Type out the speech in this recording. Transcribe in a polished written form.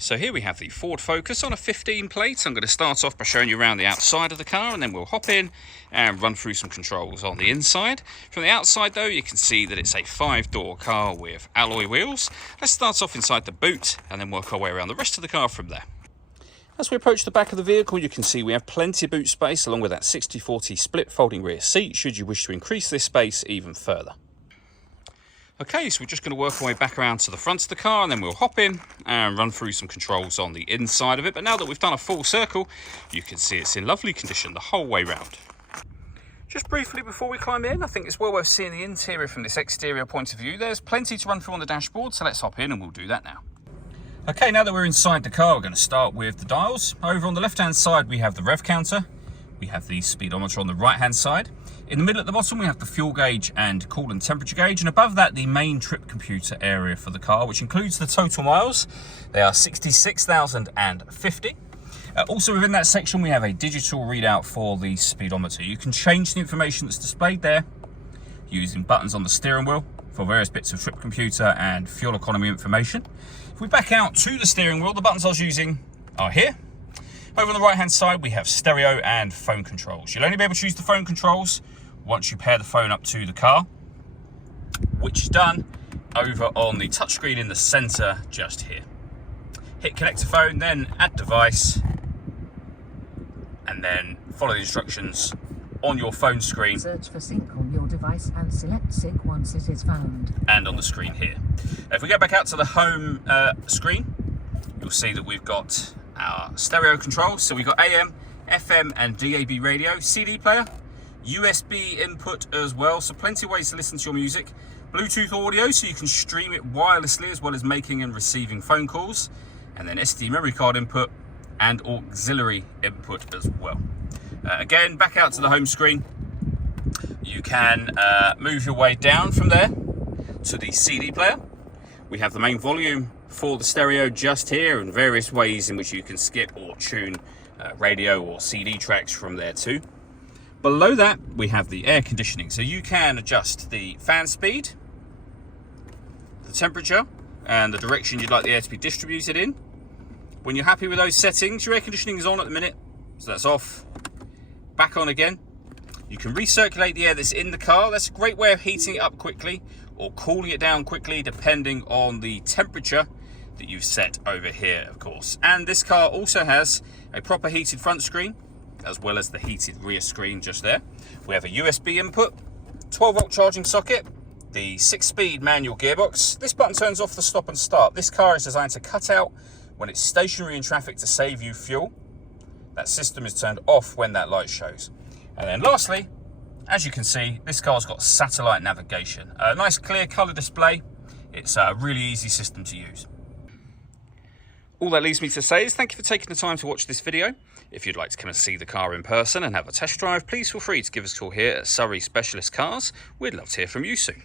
So here we have the Ford Focus on a 15 plate. I'm going to start off by showing you around the outside of the car, and then we'll hop in and run through some controls on the inside. From the outside though, you can see that it's a 5-door car with alloy wheels. Let's start off inside the boot and then work our way around the rest of the car from there. As we approach the back of the vehicle, you can see we have plenty of boot space along with that 60/40 split folding rear seat should you wish to increase this space even further. Okay, so we're just going to work our way back around to the front of the car, and then we'll hop in and run through some controls on the inside of it. But now that we've done a full circle, you can see it's in lovely condition the whole way round. Just briefly before we climb in, I think it's well worth seeing the interior from this exterior point of view. There's plenty to run through on the dashboard, so let's hop in and we'll do that now. Okay, now that we're inside the car, we're going to start with the dials. Over on the left-hand side, we have the rev counter. We have the speedometer on the right-hand side. In the middle at the bottom, we have the fuel gauge and coolant temperature gauge. And above that, the main trip computer area for the car, which includes the total miles. They are 66,050. Also within that section, we have a digital readout for the speedometer. You can change the information that's displayed there using buttons on the steering wheel for various bits of trip computer and fuel economy information. If we back out to the steering wheel, the buttons I was using are here. Over on the right hand side, we have stereo and phone controls. You'll only be able to use the phone controls once you pair the phone up to the car, which is done over on the touchscreen in the center just here. Hit connect to phone, then add device, and then follow the instructions on your phone screen. Search for sync on your device and select sync once it is found. And on the screen here. If we go back out to the home screen, you'll see that we've got our stereo controls. So we've got AM, FM and DAB radio, CD player, USB input as well. So plenty of ways to listen to your music. Bluetooth audio, so you can stream it wirelessly as well as making and receiving phone calls. And then SD memory card input and auxiliary input as well. Again, back out to the home screen. You can move your way down from there to the CD player. We have the main volume for the stereo just here, and various ways in which you can skip or tune radio or CD tracks from there too. Below that, we have the air conditioning. So you can adjust the fan speed, the temperature, and the direction you'd like the air to be distributed in. When you're happy with those settings, your air conditioning is on at the minute, so that's off. Back on again. You can recirculate the air that's in the car. That's a great way of heating it up quickly or cooling it down quickly, depending on the temperature that you've set over here, of course. And this car also has a proper heated front screen, as well as the heated rear screen just there. We have a USB input, 12-volt charging socket, the 6-speed manual gearbox. This button turns off the stop and start. This car is designed to cut out when it's stationary in traffic to save you fuel. That system is turned off when that light shows. And then lastly, as you can see, this car's got satellite navigation. A nice clear colour display. It's a really easy system to use. All that leaves me to say is thank you for taking the time to watch this video. If you'd like to come and see the car in person and have a test drive, please feel free to give us a call here at Surrey Specialist Cars. We'd love to hear from you soon.